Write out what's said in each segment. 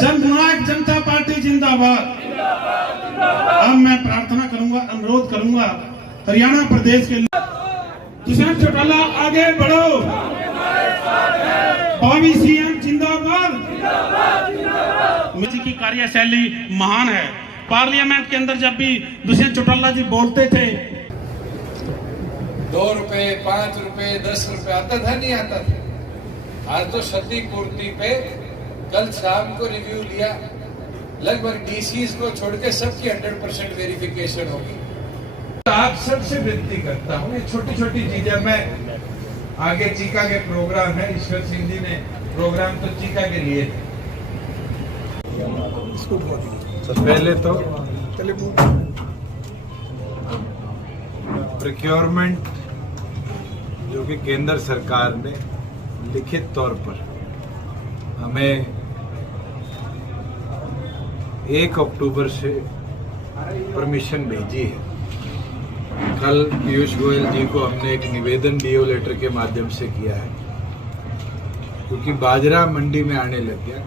जननायक जनता party जिंदाबाद। अब मैं प्रार्थना करूंगा, अनुरोध करूंगा हरियाणा प्रदेश के दुष्यंत चौटाला आगे बढ़ो, भावी सीएम जिंदाबाद। की कार्यशैली महान है। पार्लियामेंट के अंदर जब भी दुष्यंत चौटाला जी बोलते थे 2 रुपए 5 रुपए 10 रुपए आता था, नहीं आता था। आज तो क्षतिपूर्ति पे कल शाम को रिव्यू लिया, लगभग डीसीज को छोड़ के सबकी 100% वेरिफिकेशन होगी। आप सबसे विनती करता हूँ, ये छोटी छोटी चीजें, मैं आगे चीका के प्रोग्राम है, ईश्वर सिंह जी ने प्रोग्राम तो चीका के लिए थे। तो पहले तो प्रोक्योरमेंट जो कि केंद्र सरकार ने लिखित तौर पर हमें 1 अक्टूबर से परमिशन भेजी है। कल पीयूष गोयल जी को हमने एक निवेदन डीओ लेटर के माध्यम से किया है, क्योंकि बाजरा मंडी में आने लग गया।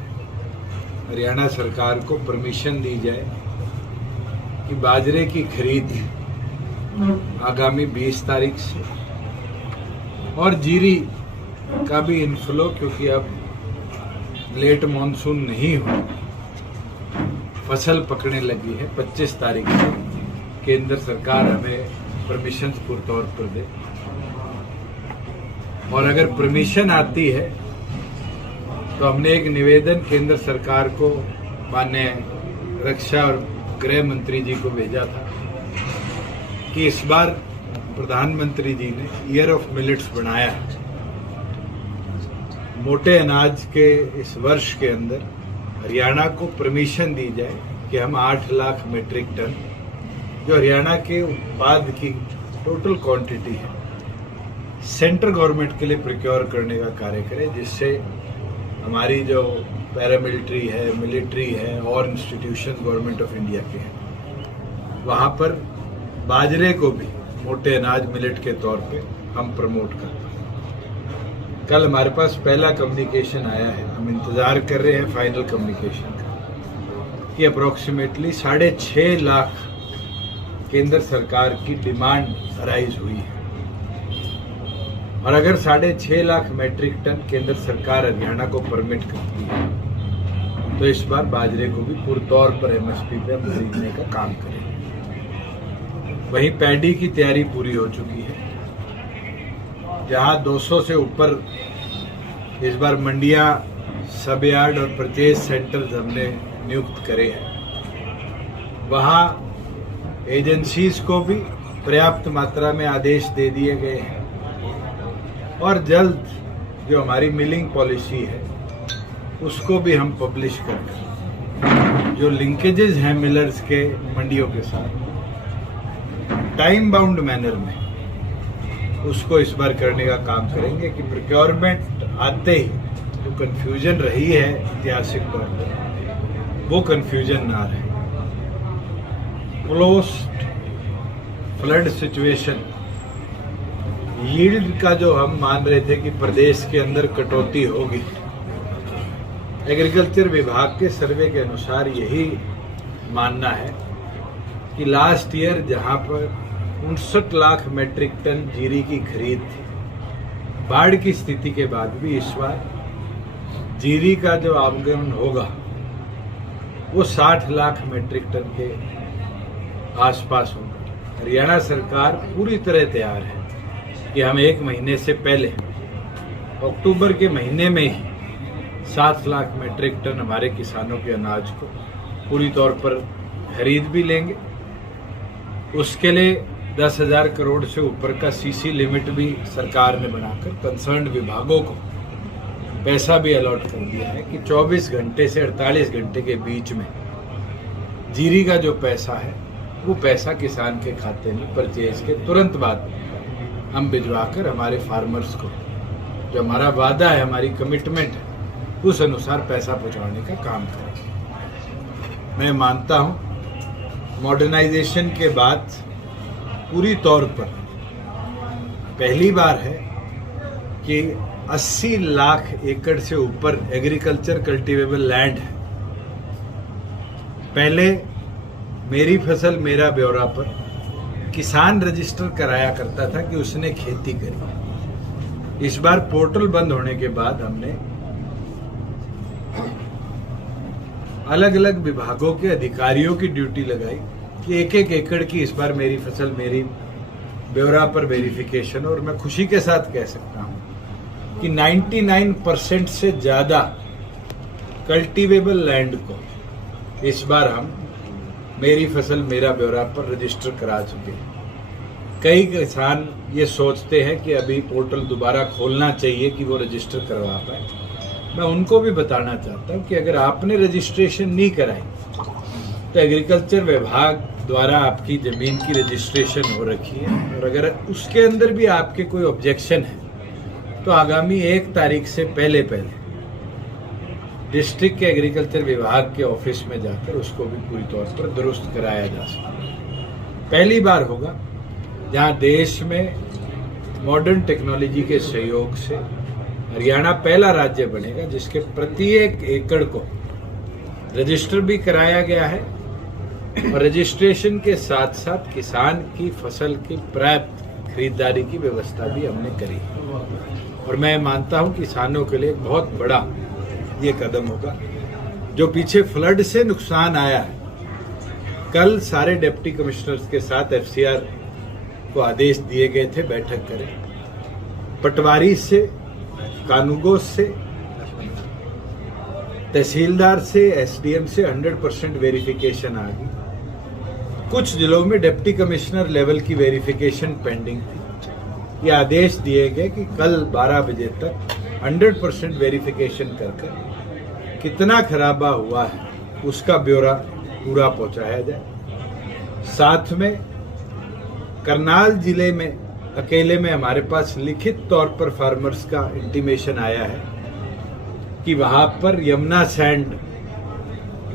हरियाणा सरकार को परमिशन दी जाए कि बाजरे की खरीद आगामी 20 तारीख से, और जीरी का भी इनफ्लो, क्योंकि अब लेट मॉनसून नहीं हो, फसल पकने लगी है, 25 तारीख से केंद्र सरकार हमें परमिशन पूरे तौर पर दे। और अगर परमिशन आती है तो हमने एक निवेदन केंद्र सरकार को माननीय रक्षा और गृह मंत्री जी को भेजा था कि इस बार प्रधानमंत्री जी ने ईयर ऑफ मिलेट्स बनाया। मोटे अनाज के इस वर्ष के अंदर हरियाणा को परमिशन दी जाए कि हम 8 लाख मीट्रिक टन, जो हरियाणा के उत्पाद की टोटल क्वांटिटी है, सेंट्रल गवर्नमेंट के लिए प्रोक्योर करने का कार्य करें, जिससे हमारी जो पैरामिलिट्री है, मिलिट्री है और इंस्टीट्यूशन गवर्नमेंट ऑफ इंडिया के हैं, वहाँ पर बाजरे को भी मोटे अनाज मिलेट के तौर पे हम प्रमोट करते हैं। कल हमारे पास पहला कम्युनिकेशन आया है, हम इंतजार कर रहे हैं फाइनल कम्युनिकेशन का, कि अप्रोक्सीमेटली 6.5 लाख केंद्र सरकार की डिमांड अराइज हुई है। और अगर 6.5 लाख मैट्रिक टन केंद्र सरकार हरियाणा को परमिट करती है तो इस बार बाजरे को भी पूरे तौर पर एमएसपी पे खरीदने का काम करेंगे। वहीं पैडी की तैयारी पूरी हो चुकी है, जहां 200 से ऊपर इस बार मंडियां, सब यार्ड और परचेज सेंटर्स हमने नियुक्त करे हैं। वहां एजेंसीज को भी पर्याप्त मात्रा में आदेश दे दिए गए हैं, और जल्द जो हमारी मिलिंग पॉलिसी है उसको भी हम पब्लिश करेंगे। जो लिंकेजेस हैं मिलर्स के मंडियों के साथ, टाइम बाउंड मैनर में उसको इस बार करने का काम करेंगे कि प्रोक्योरमेंट आते ही जो कंफ्यूजन रही है ऐतिहासिक तौर पर, वो कंफ्यूजन ना रहे। पोस्ट फ्लड सिचुएशन, यील्ड का जो हम मान रहे थे कि प्रदेश के अंदर कटौती होगी, एग्रीकल्चर विभाग के सर्वे के अनुसार यही मानना है कि लास्ट ईयर जहां पर 59 लाख मीट्रिक टन जीरी की खरीद थी, बाढ़ की स्थिति के बाद भी इस बार जीरी का जो आगमन होगा वो 60 लाख मीट्रिक टन के आसपास होगा। हरियाणा सरकार पूरी तरह तैयार है कि हम 1 महीने से पहले अक्टूबर के महीने में ही 7 लाख मीट्रिक टन हमारे किसानों के अनाज को पूरी तौर पर खरीद भी लेंगे। उसके लिए 10,000 करोड़ से ऊपर का सीसी लिमिट भी सरकार ने बनाकर कंसर्न्ड विभागों को पैसा भी अलॉट कर दिया है कि 24 घंटे से 48 घंटे के बीच में जीरी का जो पैसा है वो पैसा किसान के खाते में परचेज के तुरंत बाद हम भिजवाकर हमारे फार्मर्स को, जो हमारा वादा है, हमारी कमिटमेंट है, उस अनुसार पैसा पहुंचाने का काम करेंगे। मैं मानता हूं मॉडर्नाइजेशन के बाद पूरी तौर पर पहली बार है कि 80 लाख एकड़ से ऊपर एग्रीकल्चर कल्टीवेबल लैंड है पहले मेरी फसल मेरा ब्यौरा पर किसान रजिस्टर कराया करता था कि उसने खेती करी। इस बार पोर्टल बंद होने के बाद हमने अलग अलग विभागों के अधिकारियों की ड्यूटी लगाई कि एक एक एकड़ की इस बार मेरी फसल मेरी ब्यौरा पर वेरिफिकेशन। और मैं खुशी के साथ कह सकता हूं कि 99% से ज्यादा कल्टीवेबल लैंड को इस बार हम मेरी फसल मेरा ब्यौरा पर रजिस्टर करा चुके हैं। कई किसान ये सोचते हैं कि अभी पोर्टल दोबारा खोलना चाहिए कि वो रजिस्टर करवा पाए। मैं उनको भी बताना चाहता हूं कि अगर आपने रजिस्ट्रेशन नहीं कराई तो एग्रीकल्चर विभाग द्वारा आपकी जमीन की रजिस्ट्रेशन हो रखी है, और अगर उसके अंदर भी आपके कोई ऑब्जेक्शन है तो आगामी 1 तारीख से पहले डिस्ट्रिक्ट के एग्रीकल्चर विभाग के ऑफिस में जाकर उसको भी पूरी तौर पर दुरुस्त कराया जा सकता। पहली बार होगा जहां देश में मॉडर्न टेक्नोलॉजी के सहयोग से हरियाणा पहला राज्य बनेगा जिसके प्रत्येक एकड़ को रजिस्टर भी कराया गया है, और रजिस्ट्रेशन के साथ साथ किसान की फसल की प्राप्त खरीदारी की व्यवस्था भी हमने करी। और मैं मानता हूं किसानों के लिए बहुत बड़ा ये कदम होगा। जो पीछे फ्लड से नुकसान आया है, कल सारे डिप्टी कमिश्नर्स के साथ एफसीआर को आदेश दिए गए थे बैठक करें। पटवारी से, कानूगो से, तहसीलदार से, एसडीएम से 100% वेरिफिकेशन आ गई। कुछ जिलों में डिप्टी कमिश्नर लेवल की वेरिफिकेशन पेंडिंग थी। ये आदेश दिए गए कि कल 12 बजे तक 100% वेरिफिकेशन कर कितना खराबा हुआ है उसका ब्यौरा पूरा पहुंचाया जाए। साथ में करनाल जिले में अकेले में हमारे पास लिखित तौर पर फार्मर्स का इंटीमेशन आया है कि वहां पर यमुना सैंड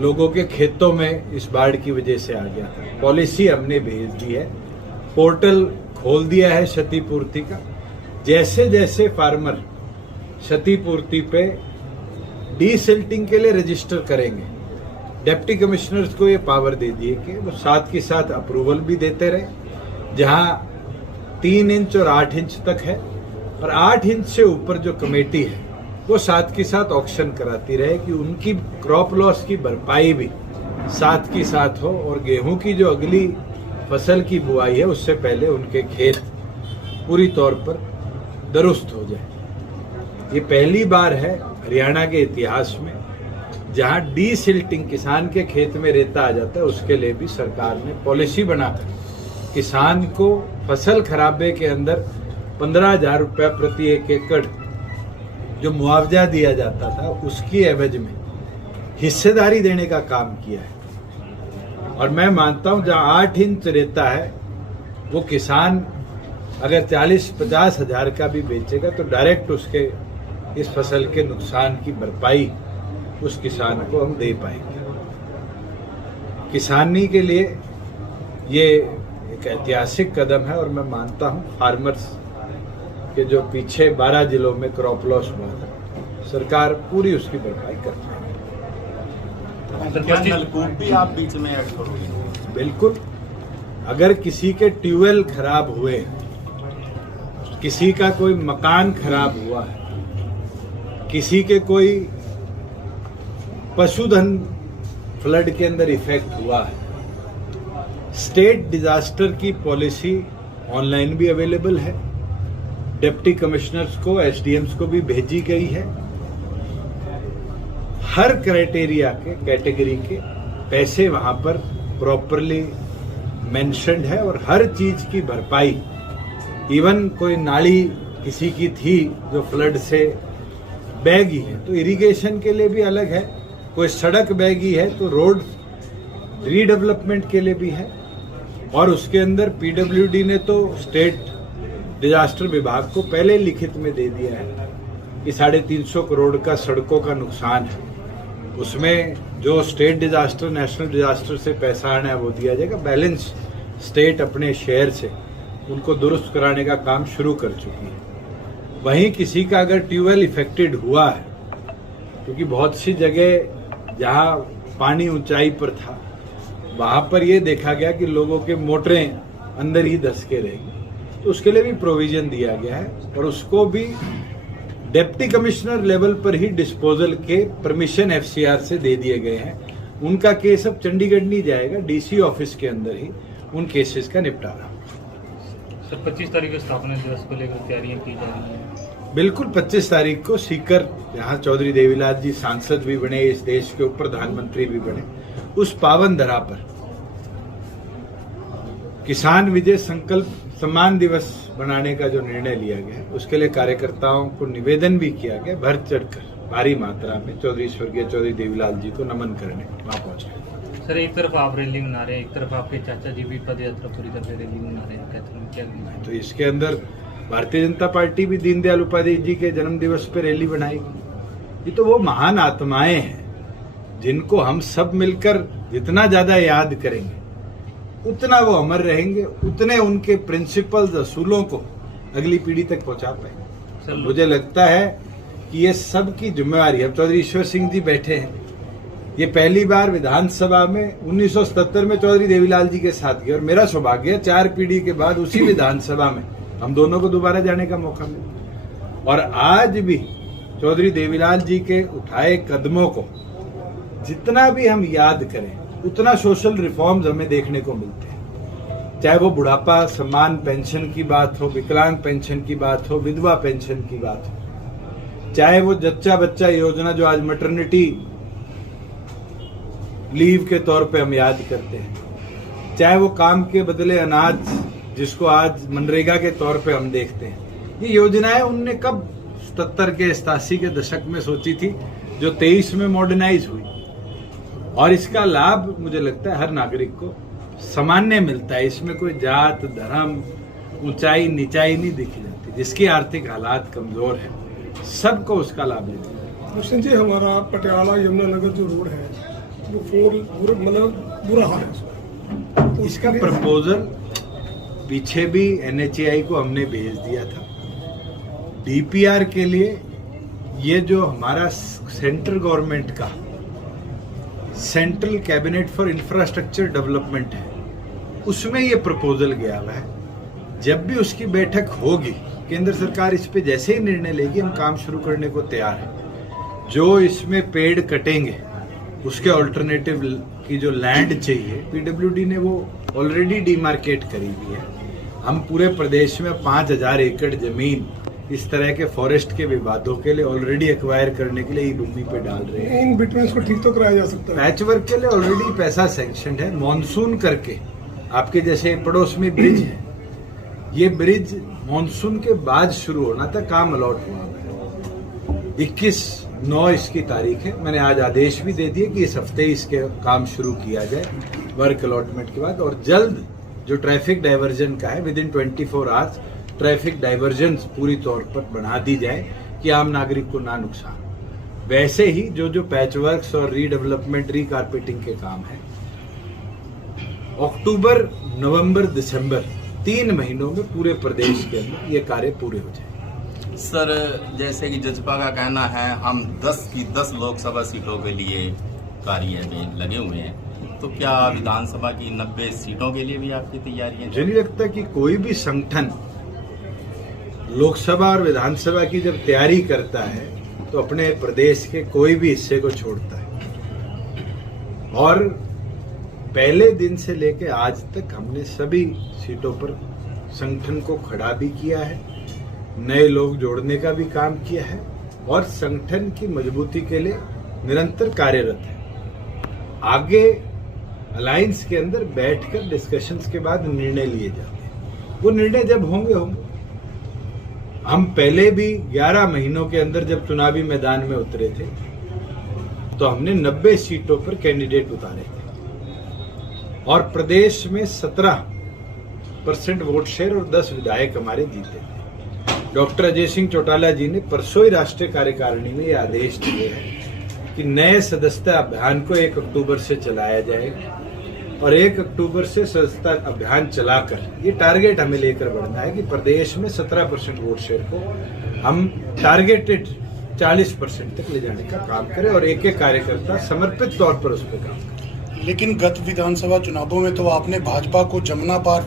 लोगों के खेतों में इस बाढ़ की वजह से आ गया था। पॉलिसी हमने भेज दी है, पोर्टल खोल दिया है क्षतिपूर्ति का। जैसे जैसे फार्मर क्षतिपूर्ति पे डीसिल्टिंग के लिए रजिस्टर करेंगे, डिप्टी कमिश्नर्स को ये पावर दे दिए कि वो साथ के साथ अप्रूवल भी देते रहे। जहां 3 इंच और 8 इंच तक है, और 8 इंच से ऊपर जो कमेटी है वो साथ के साथ ऑक्शन कराती रहे कि उनकी क्रॉप लॉस की भरपाई भी साथ के साथ हो, और गेहूं की जो अगली फसल की बुआई है उससे पहले उनके खेत पूरी तौर पर दुरुस्त हो जाए। ये पहली बार है हरियाणा के इतिहास में जहां डीसिल्टिंग, किसान के खेत में रेता आ जाता है, उसके लिए भी सरकार ने पॉलिसी बनाकर किसान को फसल खराबे के अंदर 15,000 रुपया प्रति 1 एकड़ जो मुआवजा दिया जाता था उसकी एवज में हिस्सेदारी देने का काम किया है। और मैं मानता हूं जहां 8 इंच रेता है वो किसान अगर 40-50 हजार का भी बेचेगा तो डायरेक्ट उसके इस फसल के नुकसान की भरपाई उस किसान को हम दे पाएंगे। किसानी के लिए ये एक ऐतिहासिक कदम है, और मैं मानता हूं फार्मर्स के जो पीछे 12 जिलों में क्रॉप लॉस हुआ था, सरकार पूरी उसकी भरपाई कर पाएगी। नलकूप भी आप बीच में ऐड करोगे? बिल्कुल। अगर किसी के ट्यूबवेल खराब हुए, किसी का कोई मकान खराब हुआ है, किसी के कोई पशुधन फ्लड के अंदर इफेक्ट हुआ है, स्टेट डिजास्टर की पॉलिसी ऑनलाइन भी अवेलेबल है, डिप्टी कमिश्नर्स को, एसडीएम्स को भी भेजी गई है। हर क्राइटेरिया के कैटेगरी के पैसे वहां पर प्रॉपरली मेंशन्ड है, और हर चीज की भरपाई, इवन कोई नाली किसी की थी जो फ्लड से बहगी है तो इरिगेशन के लिए भी अलग है, कोई सड़क बहगी है तो रोड रीडेवलपमेंट के लिए भी है। और उसके अंदर पीडब्ल्यूडी ने तो स्टेट डिजास्टर विभाग को पहले लिखित में दे दिया है कि 350 करोड़ का सड़कों का नुकसान है, उसमें जो स्टेट डिजास्टर, नेशनल डिजास्टर से पैसा आना है वो दिया जाएगा। बैलेंस स्टेट अपने शेयर से उनको दुरुस्त कराने का काम शुरू कर चुकी है। वहीं किसी का अगर ट्यूबवेल इफेक्टेड हुआ है, क्योंकि बहुत सी जगह जहां पानी ऊंचाई पर था, वहां पर यह देखा गया कि लोगों के मोटरें अंदर ही धंस के रहेगी, तो उसके लिए भी प्रोविजन दिया गया है और उसको भी डिप्टी कमिश्नर लेवल पर ही डिस्पोजल के परमिशन एफसीआर से दे दिए गए हैं। उनका केस अब चंडीगढ़ नहीं जाएगा, डीसी ऑफिस के अंदर ही उन केसेस का निपटारा। सर 25 तारीख को स्थापना दिवस को लेकर तैयारियां की जा रही हैं। बिल्कुल 25 तारीख को सीकर, जहां चौधरी देवीलाल जी सांसद भी बने, इस देश के ऊपर प्रधानमंत्री भी बने, उस पावन धरा पर किसान विजय संकल्प सम्मान दिवस बनाने का जो निर्णय लिया गया, उसके लिए कार्यकर्ताओं को निवेदन भी किया गया। बढ़ चढ़कर भारी मात्रा में चौधरी स्वर्गीय चौधरी देवीलाल जी को नमन करने वहां पहुंचे। सर एक तरफ आप रैली मना रहे हैं, एक तरफ आपके चाचा जी भी पद यात्रा पूरी करके रैली मना रहे हैं, कहते हैं क्या? तो इसके अंदर भारतीय जनता पार्टी भी दीनदयाल उपाध्याय जी के जन्म दिवस पर रैली बनाएगी। ये तो वो महान आत्माएं हैं जिनको हम सब मिलकर जितना ज्यादा याद करेंगे उतना वो अमर रहेंगे, उतने उनके प्रिंसिपल्स असूलों को अगली पीढ़ी तक पहुंचा पाएंगे। मुझे लगता है कि ये सब की जिम्मेवारी, अब चौधरी ईश्वर सिंह जी बैठे हैं, ये पहली बार विधानसभा में 1977 में चौधरी देवीलाल जी के साथ गए और मेरा सौभाग्य 4 पीढ़ी के बाद उसी विधानसभा में हम दोनों को दोबारा जाने का मौका मिला। और आज भी चौधरी देवीलाल जी के उठाए कदमों को जितना भी हम याद करें उतना सोशल रिफॉर्म्स हमें देखने को मिलते हैं। चाहे वो बुढ़ापा सम्मान पेंशन की बात हो, विकलांग पेंशन की बात हो, विधवा पेंशन की बात हो, चाहे वो जच्चा बच्चा योजना जो आज मैटरनिटी लीव के तौर पे हम याद करते हैं, चाहे वो काम के बदले अनाज जिसको आज मनरेगा के तौर पे हम देखते हैं। ये योजनाएं उनने कब 77 के 87 के दशक में सोची थी, जो 23 में मॉडर्नाइज हुई। और इसका लाभ मुझे लगता है हर नागरिक को सामान्य मिलता है। इसमें कोई जात धर्म ऊंचाई नीचाई नहीं देखी जाती। जिसकी आर्थिक हालात कमजोर है सबको उसका लाभ लेना है। कृष्ण जी, हमारा पटियाला यमुनानगर जो रोड है वो मतलब बुरा हाल है। तो इसका प्रपोजल पीछे भी NHAI को हमने भेज दिया था। DPR के लिए ये जो हमारा सेंट्रल गवर्नमेंट का central cabinet for infrastructure development है, उसमें ये प्रपोजल गया हुआ है। जब भी उसकी बैठक होगी, केंद्र सरकार इस पे जैसे ही निर्णय लेगी, हम काम शुरू करने को तैयार हैं। जो इसमें पेड़ कटेंगे उसके ऑल्टरनेटिव की जो लैंड चाहिए, PWD ने वो ऑलरेडी डिमार्केट करी हुई है। हम पूरे प्रदेश में 5000 एकड़ जमीन इस तरह के फॉरेस्ट के विवादों के लिए ऑलरेडी एक्वायर करने के लिए ई भूमि पे डाल रहे हैं। इन बिटवीन को ठीक तो कराया जा सकता है। पैच वर्क के लिए ऑलरेडी पैसा सैंक्शन है। मॉनसून करके आपके जैसे पड़ोस में ब्रिज है, ये ब्रिज मॉनसून के बाद शुरू होना था, काम अलॉट हुआ है। 21/9 इसकी तारीख है। मैंने आज आदेश भी दे दिए कि इस हफ्ते इसके काम शुरू किया जाए वर्क अलॉटमेंट के बाद। और जल्द जो ट्रैफिक डाइवर्जन का है, with in 24 hours traffic diversion पूरी तौर पर बना दी जाए कि आम नागरिक को ना नुकसान। वैसे ही जो जो पैचवर्क्स और रीडेवलपमेंट रीकारपेटिंग के काम है, अक्टूबर नवंबर दिसंबर 3 महीनों में पूरे प्रदेश के अंदर ये कार्य पूरे हो जाए। सर, जैसे कि जजपा का कहना है हम 10 की 10 लोकसभा सीटों के लिए कार्य में लगे हुए हैं, तो क्या विधानसभा की 90 सीटों के लिए भी आपकी तैयारी है? मुझे नहीं लगता कि कोई भी संगठन लोकसभा और विधानसभा की जब तैयारी करता है तो अपने प्रदेश के कोई भी हिस्से को छोड़ता है। और पहले दिन से लेकर आज तक हमने सभी सीटों पर संगठन को खड़ा भी किया है, नए लोग जोड़ने का भी काम किया है और संगठन की मजबूती के लिए निरंतर कार्यरत है। आगे अलायंस के अंदर बैठकर डिस्कशंस के बाद निर्णय लिए जाते हैं। वो निर्णय जब होंगे हम पहले भी 11 महीनों के अंदर जब चुनावी मैदान में उतरे थे तो हमने 90 सीटों पर कैंडिडेट उतारे थे और प्रदेश में 17% वोट शेयर और 10 विधायक हमारे जीते थे। डॉक्टर अजय सिंह चौटाला जी ने परसों ही राष्ट्रीय कार्यकारिणी में यह आदेश दिए हैं कि नए सदस्यता अभियान को 1 अक्टूबर से चलाया जाएगा और 1 अक्टूबर से सदस्यता अभियान चलाकर ये टारगेट हमें लेकर बढ़ना है कि प्रदेश में 17% वोट शेयर को हम टारगेटेड 40% तक ले जाने का काम करे और एक एक कार्यकर्ता समर्पित तौर पर उस पर काम करे। लेकिन गत विधानसभा चुनावों में तो आपने भाजपा को जमुना पार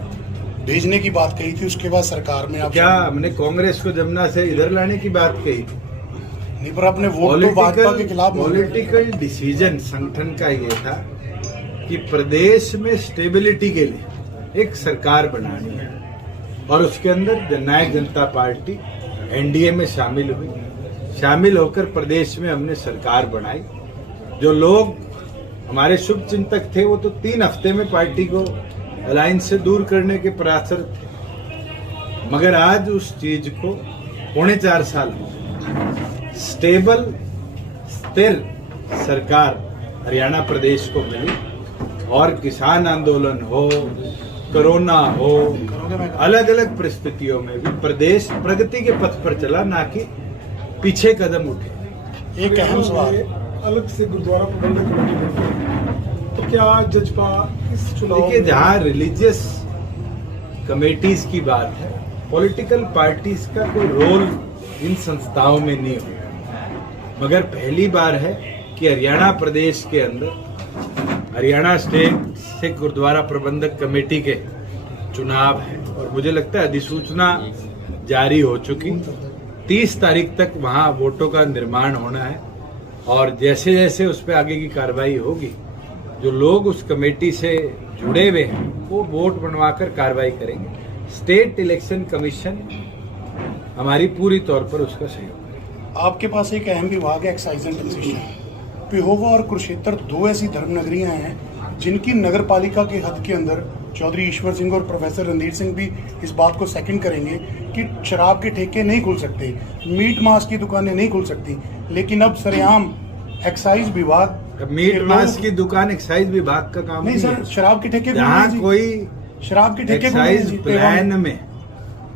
भेजने की बात कही थी, उसके बाद सरकार में आप क्या हमने कांग्रेस को जमुना से इधर लाने की बात कही? नहीं, पर अपने वोट तो भाजपा के खिलाफ पॉलिटिकल डिसीजन संगठन का ये था कि प्रदेश में स्टेबिलिटी के लिए एक सरकार बनानी है और उसके अंदर जननायक जनता पार्टी एनडीए में शामिल हुई। शामिल होकर प्रदेश में हमने सरकार बनाई। जो लोग हमारे शुभ चिंतक थे वो तो 3 हफ्ते में पार्टी को अलायंस से दूर करने के प्रयासरत थे, मगर आज उस चीज को 4.25 साल स्टेबल स्थिर सरकार हरियाणा प्रदेश को मिली और किसान आंदोलन हो, कोरोना हो, अलग अलग परिस्थितियों में भी प्रदेश प्रगति के पथ पर चला, ना कि पीछे कदम उठे। एक अहम सवाल अलग से गुरुद्वारा प्रबंधक कमेटी बनती है, तो क्या जजपा इस चुनाव देखिए, जहां रिलीजियस कमेटीज की बात है, पॉलिटिकल पार्टीज का कोई रोल इन संस्थाओं में नहीं होगा, मगर पहली बार है कि हरियाणा प्रदेश के अंदर हरियाणा स्टेट सिख गुरुद्वारा प्रबंधक कमेटी के चुनाव है और मुझे लगता है अधिसूचना जारी हो चुकी। 30 तारीख तक वहां वोटों का निर्माण होना है और जैसे जैसे उस पर आगे की कार्रवाई होगी, जो लोग उस कमेटी से जुड़े हुए हैं वो वोट बनवाकर कार्रवाई करेंगे। स्टेट इलेक्शन कमीशन हमारी पूरी तौर पर उसका सहयोग करेगा। आपके पास एक अहम विभाग है एक्साइज एंड टैक्सेशन। पिहोवा और कुरुक्षेत्र 2 ऐसी धर्म नगरियां हैं जिनकी नगर पालिका के हद के अंदर चौधरी ईश्वर सिंह और प्रोफेसर रणधीर सिंह भी इस बात को सेकंड करेंगे कि शराब के ठेके नहीं खुल सकते, मीट मांस की दुकानें नहीं खुल सकती, लेकिन अब सरेआम एक्साइज विभाग मीट मांस की दुकान एक्साइज विभाग का काम नहीं सर, है। शराब के ठेके जहाँ कोई शराब के ठेके एक्साइज प्लान में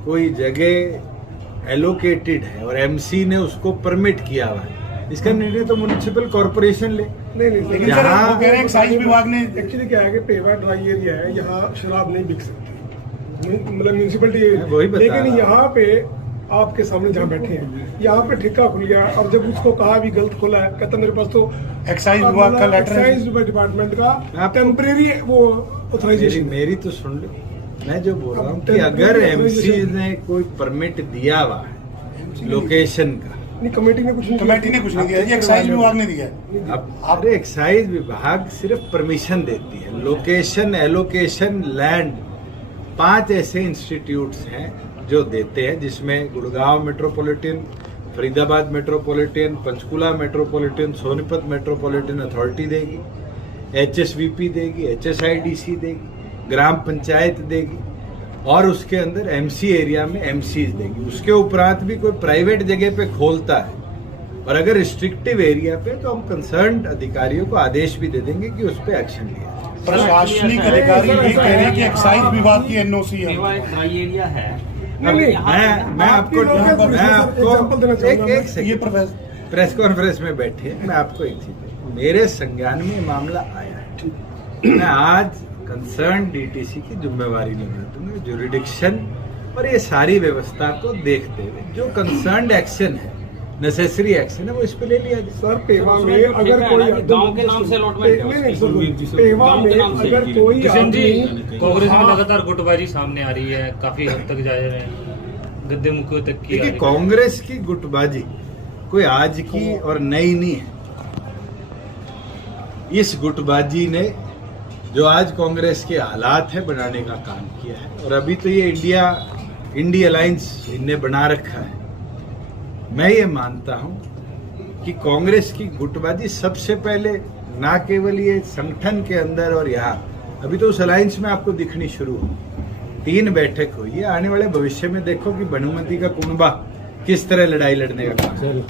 कोई जगह एलोकेटेड है और एमसी ने उसको परमिट किया हुआ है, इसका निर्णय तो म्युनिसिपल कॉर्पोरेशन ले। नहीं लेकिन सर वो कह रहे हैं एक्साइज विभाग ने एक्चुअली क्या है कि पेवा ड्राई एरिया है, यहाँ शराब नहीं बिक सकती, मतलब म्यूनसिपलिटी। वही बता लेकिन रहा। यहाँ पे आपके सामने जहाँ बैठे हैं, यहाँ पे ठेका खुल गया। अब जब उसको कहा भी गलत खोला है, कहता मेरे पास तो एक्साइज विभाग का लेटर है, एक्साइज डिपार्टमेंट का टेम्परेरी वो ऑथराइजेशन। मेरी तो सुन लो, मैं जो बोल रहा हूँ कि अगर एमसी ने कोई परमिट दिया हुआ है लोकेशन का, कमेटी ने कुछ नहीं दिया जी, एक्साइज विभाग ने दिया है। अब एक्साइज विभाग सिर्फ परमिशन देती है, लोकेशन एलोकेशन लैंड 5 ऐसे इंस्टीट्यूट्स हैं जो देते हैं, जिसमें Gurgaon metropolitan, Faridabad metropolitan, Panchkula metropolitan, Sonipat metropolitan authority देगी, एचएसवीपी देगी, एचएसआईडीसी देगी, ग्राम पंचायत देगी और उसके अंदर एमसी एरिया में एमसीज देगी। उसके उपरांत भी कोई प्राइवेट जगह पे खोलता है और अगर रिस्ट्रिक्टिव एरिया पे तो हम कंसर्न्ड अधिकारियों को आदेश भी दे देंगे कि उस पर एक्शन लिया जाए। प्रशासनिक अधिकारी ये कह रहे हैं कि एक्साइज विभाग की एनओसी है। ड्राई एरिया है। मैं आपको एक ये प्रेस कॉन्फ्रेंस में बैठे हैं, मैं आपको एक चीज, मेरे संज्ञान में मामला आया है, मैं आज कंसर्न डीटीसी की जिम्मेवारी निभा दूंगा, जुरिडिक्शन और ये सारी व्यवस्था को देखते हुए जो कंसर्न एक्शन है, नेसेसरी एक्शन है, वो इस पे ले लिया जाए। सर पेवा में अगर कोई गांव के नाम से अलॉटमेंट, पेवा में अगर कोई कांग्रेस में लगातार गुटबाजी सामने आ रही है, काफी हद तक जा रहे हैं, गद्दे मुक्के तक की। देखिए, कांग्रेस की गुटबाजी कोई आज की और नई नहीं है। इस गुटबाजी ने जो आज कांग्रेस के हालात है बनाने का काम किया है, और अभी तो ये इंडिया अलायंस इनने बना रखा है। मैं ये मानता हूं कि कांग्रेस की गुटबाजी सबसे पहले ना केवल ये संगठन के अंदर और यहाँ, अभी तो उस अलायंस में आपको दिखनी शुरू हो। 3 बैठक हुई है, आने वाले भविष्य में देखो कि भानुमती का कुनबा किस तरह लड़ाई लड़ने का काम।